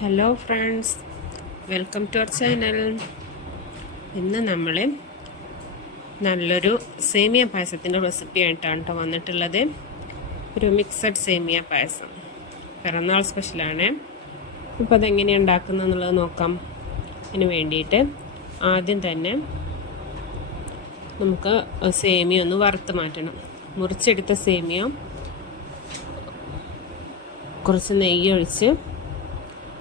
Hello friends welcome to our channel ഇന്ന് നമ്മൾ നല്ലൊരു സേമിയ പായസത്തിന്റെ റെസിപ്പി ആയിട്ടാണ് കേട്ടോ വന്നിട്ടുള്ളത്. ഒരു മിക്സഡ് സേമിയ പായസം. പിറന്നാൾ സ്പെഷ്യലാണ് ഇപ്പോൾ അതെങ്ങനെയാണ് ഉണ്ടാക്കുന്നത് എന്നുള്ളത് നോക്കാം. അതിന് വേണ്ടിയിട്ട് ആദ്യം തന്നെ നമുക്ക് സേമിയ ഒന്ന് വറുത്ത് മാറ്റണം. മുറിച്ചെടുത്ത സേമിയ കുറച്ച് നെയ്യ് ഒഴിച്ച്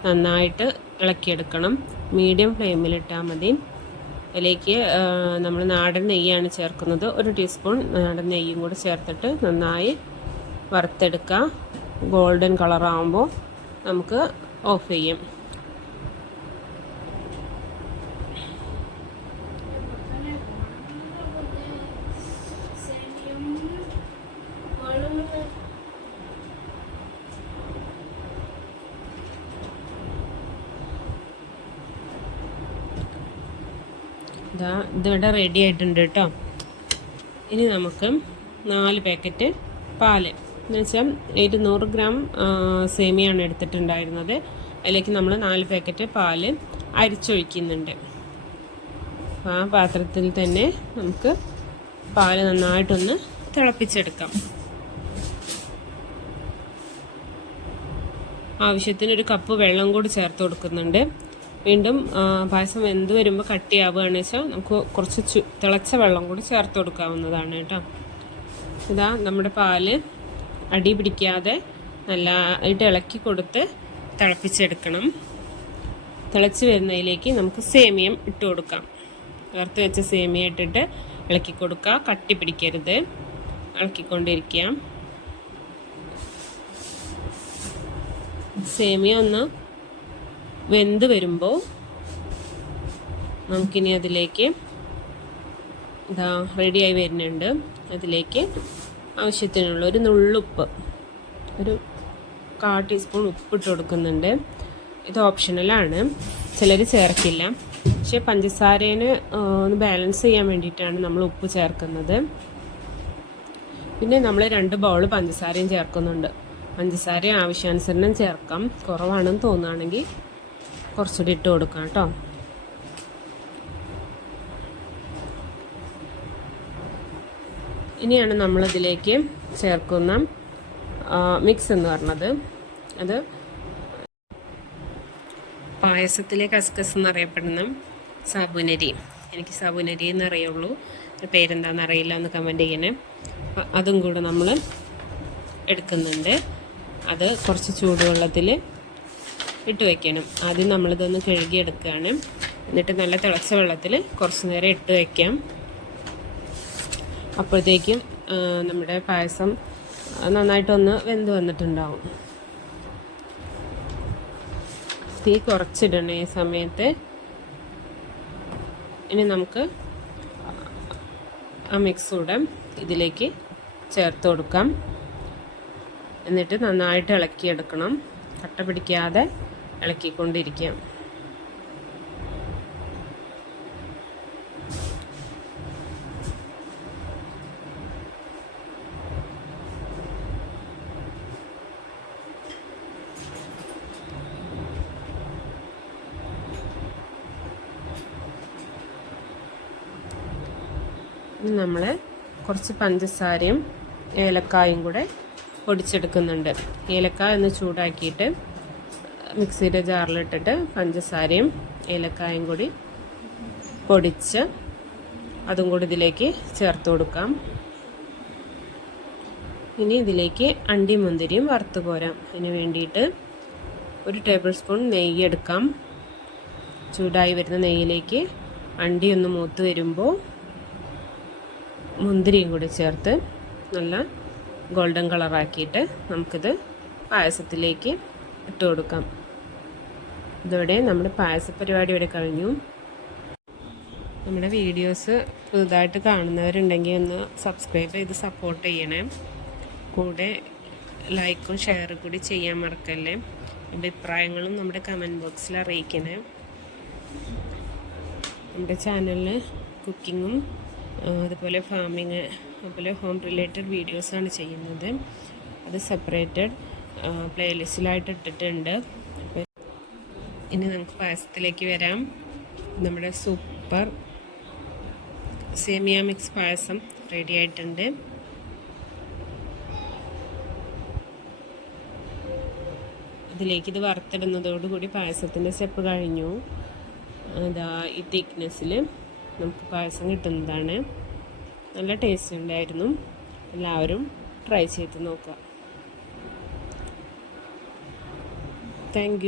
നന്നായിട്ട് ഇളക്കിയെടുക്കണം. മീഡിയം ഫ്ലെയിമിലിട്ടാൽ മതി. അതിലേക്ക് നമ്മൾ നാടൻ നെയ്യാണ് ചേർക്കുന്നത്. ഒരു ടീസ്പൂൺ നാടൻ നെയ്യും കൂടി ചേർത്തിട്ട് നന്നായി വറുത്തെടുക്കുക ഗോൾഡൻ കളറാകുമ്പോൾ നമുക്ക് ഓഫ് ചെയ്യും. ഇതാ ഇതിവിടെ റെഡി ആയിട്ടുണ്ട് കേട്ടോ ഇനി നമുക്ക് നാല് പാക്കറ്റ് പാൽ. എന്ന് വെച്ചാൽ ഇരുന്നൂറ് ഗ്രാം സേമിയാണ് എടുത്തിട്ടുണ്ടായിരുന്നത്. അതിലേക്ക് നമ്മൾ നാല് പാക്കറ്റ് പാൽ അരിച്ചൊഴിക്കുന്നുണ്ട്. ആ പാത്രത്തിൽ തന്നെ നമുക്ക് പാൽ നന്നായിട്ടൊന്ന് തിളപ്പിച്ചെടുക്കാം. ആവശ്യത്തിന് ഒരു കപ്പ് വെള്ളം കൂടി ചേർത്ത് കൊടുക്കുന്നുണ്ട്. വീണ്ടും പായസം വെന്ത് വരുമ്പോൾ കട്ടിയാവുകയാണെന്ന് വെച്ചാൽ നമുക്ക് കുറച്ച് തിളച്ച വെള്ളം കൂടി ചേർത്ത് കൊടുക്കാവുന്നതാണ് കേട്ടോ. ഇതാ നമ്മുടെ പാൽ അടി പിടിക്കാതെ നല്ലതായിട്ട് ഇളക്കി കൊടുത്ത് തിളപ്പിച്ചെടുക്കണം. തിളച്ച് വരുന്നതിലേക്ക് നമുക്ക് സേമിയം ഇട്ട് കൊടുക്കാം. ചേർത്ത് വെച്ച സേമിയ ഇട്ടിട്ട് ഇളക്കി കൊടുക്കുക കട്ടി പിടിക്കരുത്. ഇളക്കിക്കൊണ്ടിരിക്കുക സേമിയ ഒന്ന് വെന്ത് വരുമ്പോൾ നമുക്കിനി അതിലേക്ക് ഇതാ റെഡിയായി വരുന്നുണ്ട്. അതിലേക്ക് ആവശ്യത്തിനുള്ള ഒരു നുള്ളുപ്പ് ഒരു കാ ടീസ്പൂൺ ഉപ്പിട്ട് കൊടുക്കുന്നുണ്ട്. ഇത് ഓപ്ഷണലാണ് ചിലർ ചേർക്കില്ല. പക്ഷേ പഞ്ചസാരേന് ഒന്ന് ബാലൻസ് ചെയ്യാൻ വേണ്ടിയിട്ടാണ് നമ്മൾ ഉപ്പ് ചേർക്കുന്നത്. പിന്നെ നമ്മൾ രണ്ട് ബൗൾ പഞ്ചസാരയും ചേർക്കുന്നുണ്ട്. പഞ്ചസാര ആവശ്യാനുസരണം ചേർക്കാം. കുറവാണെന്ന് തോന്നുകയാണെങ്കിൽ കുറച്ചുകൂടി ഇട്ട് കൊടുക്കാം കേട്ടോ. ഇനിയാണ് നമ്മളിതിലേക്ക് ചേർക്കുന്ന മിക്സ് എന്ന് പറഞ്ഞത്. അത് പായസത്തിലെ കസ്കസ് എന്നറിയപ്പെടുന്ന സാബുനരി. എനിക്ക് സാബുനരി എന്നറിയുള്ളൂ. പേരെന്താണെന്ന് അറിയില്ല എന്ന് കമന്റ് ചെയ്യണേ. അതും കൂടെ നമ്മൾ എടുക്കുന്നുണ്ട്. അത് കുറച്ച് ചൂടുവെള്ളത്തിൽ ഇട്ട് വയ്ക്കണം ആദ്യം നമ്മളിതൊന്ന് കഴുകിയെടുക്കുകയാണ്. എന്നിട്ട് നല്ല തിളച്ച വെള്ളത്തിൽ കുറച്ച് നേരം ഇട്ട് വയ്ക്കാം അപ്പോഴത്തേക്കും നമ്മുടെ പായസം നന്നായിട്ടൊന്ന് വെന്ത് വന്നിട്ടുണ്ടാവും. തീ കുറച്ചിടണം ഈ സമയത്ത്. ഇനി നമുക്ക് ആ മിക്സ് കൂടെ ഇതിലേക്ക് ചേർത്ത് കൊടുക്കാം. എന്നിട്ട് നന്നായിട്ട് ഇളക്കിയെടുക്കണം. കട്ട പിടിക്കാതെ ഇളക്കിക്കൊണ്ടിരിക്കാം നമ്മൾ കുറച്ച് പഞ്ചസാരയും ഏലക്കായും കൂടെ പൊടിച്ചെടുക്കുന്നുണ്ട്. ഏലക്കായ ഒന്ന് ചൂടാക്കിയിട്ട് മിക്സിയുടെ ജാറിലിട്ടിട്ട് പഞ്ചസാരയും ഏലക്കായും കൂടി പൊടിച്ച് അതും കൂടി ഇതിലേക്ക് ചേർത്ത് കൊടുക്കാം. ഇനി ഇതിലേക്ക് അണ്ടി മുന്തിരിയും വറുത്ത് പോരാം അതിന് വേണ്ടിയിട്ട് ഒരു ടേബിൾ സ്പൂൺ നെയ്യ് എടുക്കാം. ചൂടായി വരുന്ന നെയ്യിലേക്ക് അണ്ടി ഒന്ന് മൂത്ത് വരുമ്പോൾ മുന്തിരിയും കൂടി ചേർത്ത് നല്ല ഗോൾഡൻ കളറാക്കിയിട്ട് നമുക്കിത് പായസത്തിലേക്ക് ഇട്ട് കൊടുക്കാം. ഇതോടെ നമ്മുടെ പായസ പരിപാടി ഇവിടെ കഴിഞ്ഞു. നമ്മുടെ വീഡിയോസ് പുതുതായിട്ട് കാണുന്നവരുണ്ടെങ്കിൽ ഒന്ന് സബ്സ്ക്രൈബ് ചെയ്ത് സപ്പോർട്ട് ചെയ്യണേ. കൂടെ ലൈക്കും ഷെയറും കൂടി ചെയ്യാൻ മറക്കല്ലേ. അഭിപ്രായങ്ങളും നമ്മുടെ കമന്റ് ബോക്സിൽ അറിയിക്കണേ. നമ്മുടെ ചാനലിൽ കുക്കിങ്ങും അതുപോലെ ഫാമിങ് അതുപോലെ ഹോം റിലേറ്റഡ് വീഡിയോസാണ് ചെയ്യുന്നത്. അത് സെപ്പറേറ്റഡ് പ്ലേലിസ്റ്റിലായിട്ട് ഇട്ടിട്ടുണ്ട്. ഇനി നമുക്ക് പായസത്തിലേക്ക് വരാം. നമ്മുടെ സൂപ്പർ സേമിയ മിക്സ് പായസം റെഡി ആയിട്ടുണ്ട്. ഇതിലേക്ക് ഇത് വറുത്തിടുന്നതോടുകൂടി പായസത്തിന്റെ സ്റ്റെപ്പ് കഴിഞ്ഞു. അതാ ഈ തിക്നെസ്സിൽ നമുക്ക് പായസം കിട്ടുന്നതാണ്. നല്ല ടേസ്റ്റ് ഉണ്ടായിരുന്നു. എല്ലാവരും ട്രൈ ചെയ്ത് നോക്കുക. താങ്ക്